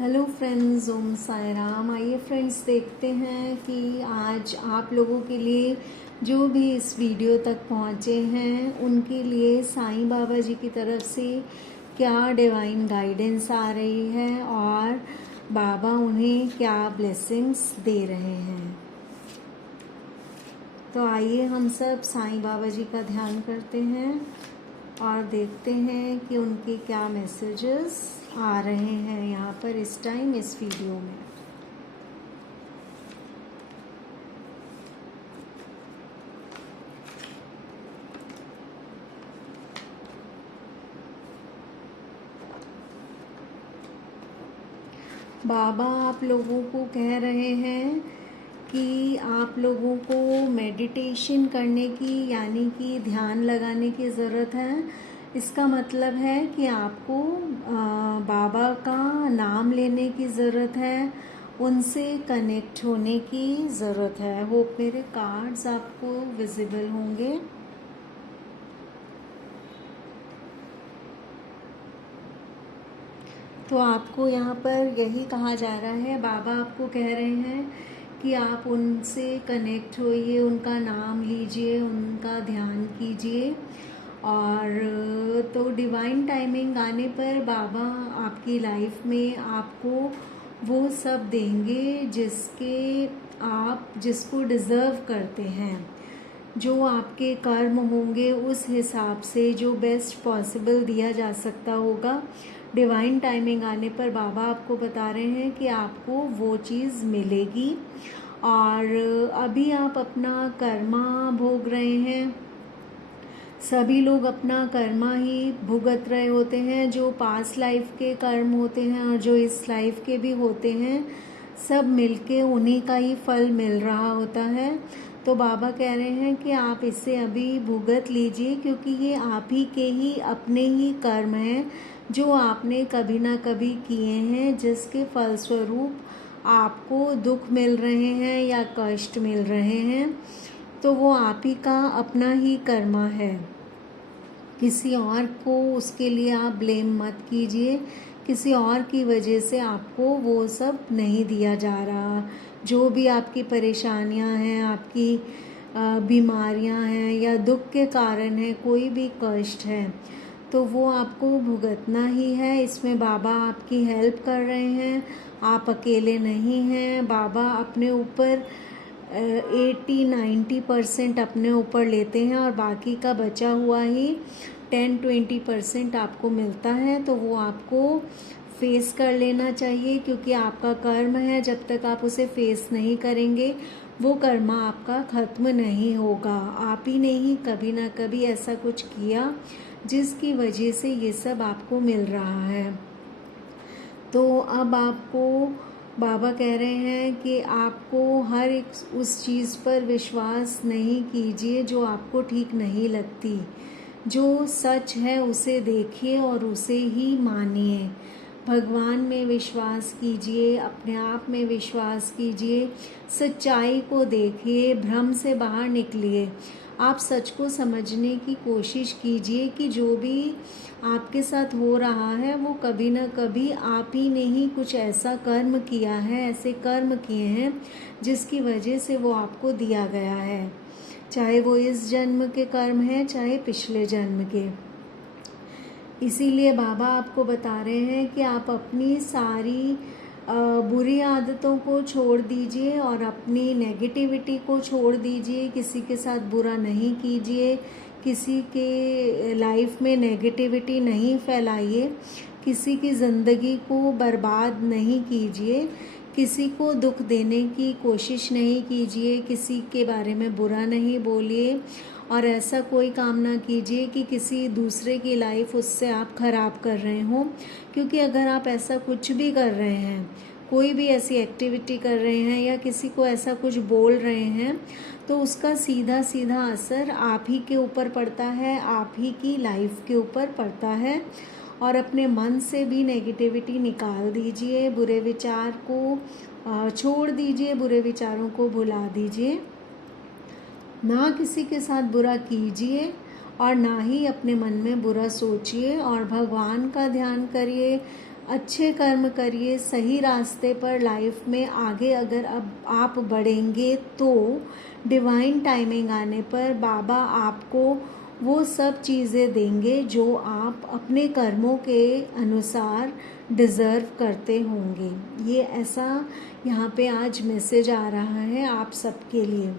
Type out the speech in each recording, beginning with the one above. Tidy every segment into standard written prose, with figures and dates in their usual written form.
Hello friends, ओम साई राम। आइए friends, देखते हैं कि आज आप लोगों के लिए जो भी इस वीडियो तक पहुँचे हैं उनके लिए साईं बाबा जी की तरफ से क्या डिवाइन गाइडेंस आ रही है और बाबा उन्हें क्या ब्लेसिंग्स दे रहे हैं। तो आइए हम सब साईं बाबा जी का ध्यान करते हैं और देखते हैं कि उनके क्या मैसेजेस आ रहे हैं यहाँ पर इस टाइम इस वीडियो में। बाबा आप लोगों को कह रहे हैं कि आप लोगों को मेडिटेशन करने की यानी कि ध्यान लगाने की ज़रूरत है। इसका मतलब है कि आपको बाबा का नाम लेने की ज़रूरत है, उनसे कनेक्ट होने की ज़रूरत है। होप मेरे कार्ड्स आपको विजिबल होंगे। तो आपको यहाँ पर यही कहा जा रहा है, बाबा आपको कह रहे हैं कि आप उनसे कनेक्ट होइए, उनका नाम लीजिए, उनका ध्यान कीजिए। और तो डिवाइन टाइमिंग आने पर बाबा आपकी लाइफ में आपको वो सब देंगे जिसको डिज़र्व करते हैं। जो आपके कर्म होंगे उस हिसाब से जो बेस्ट पॉसिबल दिया जा सकता होगा, डिवाइन टाइमिंग आने पर बाबा आपको बता रहे हैं कि आपको वो चीज़ मिलेगी। और अभी आप अपना कर्मा भोग रहे हैं। सभी लोग अपना कर्मा ही भुगत रहे होते हैं। जो पास्ट लाइफ के कर्म होते हैं और जो इस लाइफ के भी होते हैं, सब मिलके उन्हीं का ही फल मिल रहा होता है। तो बाबा कह रहे हैं कि आप इसे अभी भुगत लीजिए, क्योंकि ये आप ही के ही अपने ही कर्म हैं जो आपने कभी ना कभी किए हैं, जिसके फलस्वरूप आपको दुख मिल रहे हैं या कष्ट मिल रहे हैं। तो वो आप ही का अपना ही कर्मा है, किसी और को उसके लिए आप ब्लेम मत कीजिए। किसी और की वजह से आपको वो सब नहीं दिया जा रहा। जो भी आपकी परेशानियां हैं, आपकी बीमारियां हैं या दुख के कारण है, कोई भी कष्ट है, तो वो आपको भुगतना ही है। इसमें बाबा आपकी हेल्प कर रहे हैं, आप अकेले नहीं हैं। बाबा अपने ऊपर 80-90% अपने ऊपर लेते हैं और बाकी का बचा हुआ ही 10-20% आपको मिलता है। तो वो आपको फेस कर लेना चाहिए, क्योंकि आपका कर्म है। जब तक आप उसे फेस नहीं करेंगे, वो कर्मा आपका ख़त्म नहीं होगा। आप ही ने ही कभी ना कभी ऐसा कुछ किया जिसकी वजह से ये सब आपको मिल रहा है। तो अब आपको बाबा कह रहे हैं कि आपको हर एक उस चीज़ पर विश्वास नहीं कीजिए जो आपको ठीक नहीं लगती। जो सच है उसे देखिए और उसे ही मानिए। भगवान में विश्वास कीजिए, अपने आप में विश्वास कीजिए, सच्चाई को देखिए, भ्रम से बाहर निकलिए। आप सच को समझने की कोशिश कीजिए कि जो भी आपके साथ हो रहा है वो कभी ना कभी आप ही ने ही कुछ ऐसा कर्म किया है, ऐसे कर्म किए हैं जिसकी वजह से वो आपको दिया गया है। चाहे वो इस जन्म के कर्म हैं, चाहे पिछले जन्म के। इसीलिए बाबा आपको बता रहे हैं कि आप अपनी सारी बुरी आदतों को छोड़ दीजिए और अपनी नेगेटिविटी को छोड़ दीजिए। किसी के साथ बुरा नहीं कीजिए, किसी के लाइफ में नेगेटिविटी नहीं फैलाइए, किसी की ज़िंदगी को बर्बाद नहीं कीजिए, किसी को दुख देने की कोशिश नहीं कीजिए, किसी के बारे में बुरा नहीं बोलिए और ऐसा कोई काम ना कीजिए कि किसी दूसरे की लाइफ उससे आप ख़राब कर रहे हों। क्योंकि अगर आप ऐसा कुछ भी कर रहे हैं, कोई भी ऐसी एक्टिविटी कर रहे हैं या किसी को ऐसा कुछ बोल रहे हैं, तो उसका सीधा सीधा असर आप ही के ऊपर पड़ता है, आप ही की लाइफ के ऊपर पड़ता है। और अपने मन से भी नेगेटिविटी निकाल दीजिए, बुरे विचार को छोड़ दीजिए, बुरे विचारों को भुला दीजिए। ना किसी के साथ बुरा कीजिए और ना ही अपने मन में बुरा सोचिए और भगवान का ध्यान करिए। अच्छे कर्म करिए, सही रास्ते पर लाइफ में आगे अगर अब आप बढ़ेंगे तो डिवाइन टाइमिंग आने पर बाबा आपको वो सब चीज़ें देंगे जो आप अपने कर्मों के अनुसार डिज़र्व करते होंगे। ये ऐसा यहाँ पे आज मैसेज आ रहा है आप सबके लिए।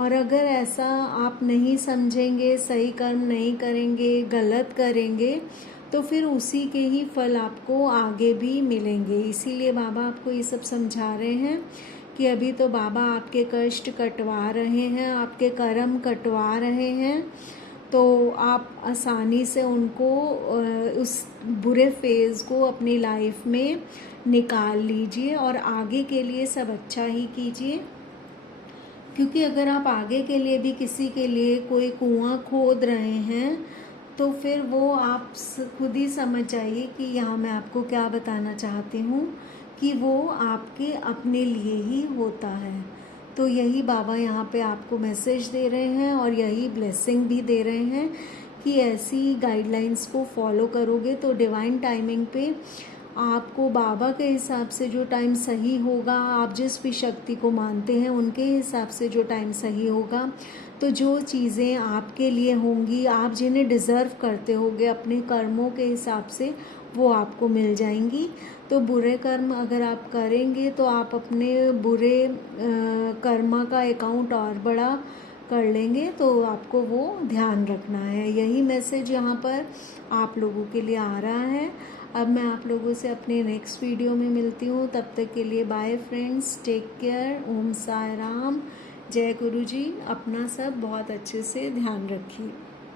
और अगर ऐसा आप नहीं समझेंगे, सही कर्म नहीं करेंगे, गलत करेंगे, तो फिर उसी के ही फल आपको आगे भी मिलेंगे। इसीलिए बाबा आपको ये सब समझा रहे हैं कि अभी तो बाबा आपके कष्ट कटवा रहे हैं, आपके कर्म कटवा रहे हैं, तो आप आसानी से उनको उस बुरे फेज़ को अपनी लाइफ में निकाल लीजिए और आगे के लिए सब अच्छा ही कीजिए। क्योंकि अगर आप आगे के लिए भी किसी के लिए कोई कुआं खोद रहे हैं तो फिर वो आप खुद ही समझ जाइए कि यहाँ मैं आपको क्या बताना चाहती हूँ कि वो आपके अपने लिए ही होता है। तो यही बाबा यहाँ पे आपको मैसेज दे रहे हैं और यही ब्लेसिंग भी दे रहे हैं कि ऐसी गाइडलाइंस को फॉलो करोगे तो डिवाइन टाइमिंग पे आपको बाबा के हिसाब से जो टाइम सही होगा, आप जिस भी शक्ति को मानते हैं उनके हिसाब से जो टाइम सही होगा, तो जो चीज़ें आपके लिए होंगी, आप जिन्हें डिज़र्व करते होगे अपने कर्मों के हिसाब से, वो आपको मिल जाएंगी। तो बुरे कर्म अगर आप करेंगे तो आप अपने बुरे कर्मा का अकाउंट और बड़ा कर लेंगे, तो आपको वो ध्यान रखना है। यही मैसेज यहाँ पर आप लोगों के लिए आ रहा है। अब मैं आप लोगों से अपने नेक्स्ट वीडियो में मिलती हूँ, तब तक के लिए बाय फ्रेंड्स, टेक केयर, ओम साई राम, जय गुरु जी। अपना सब बहुत अच्छे से ध्यान रखिए।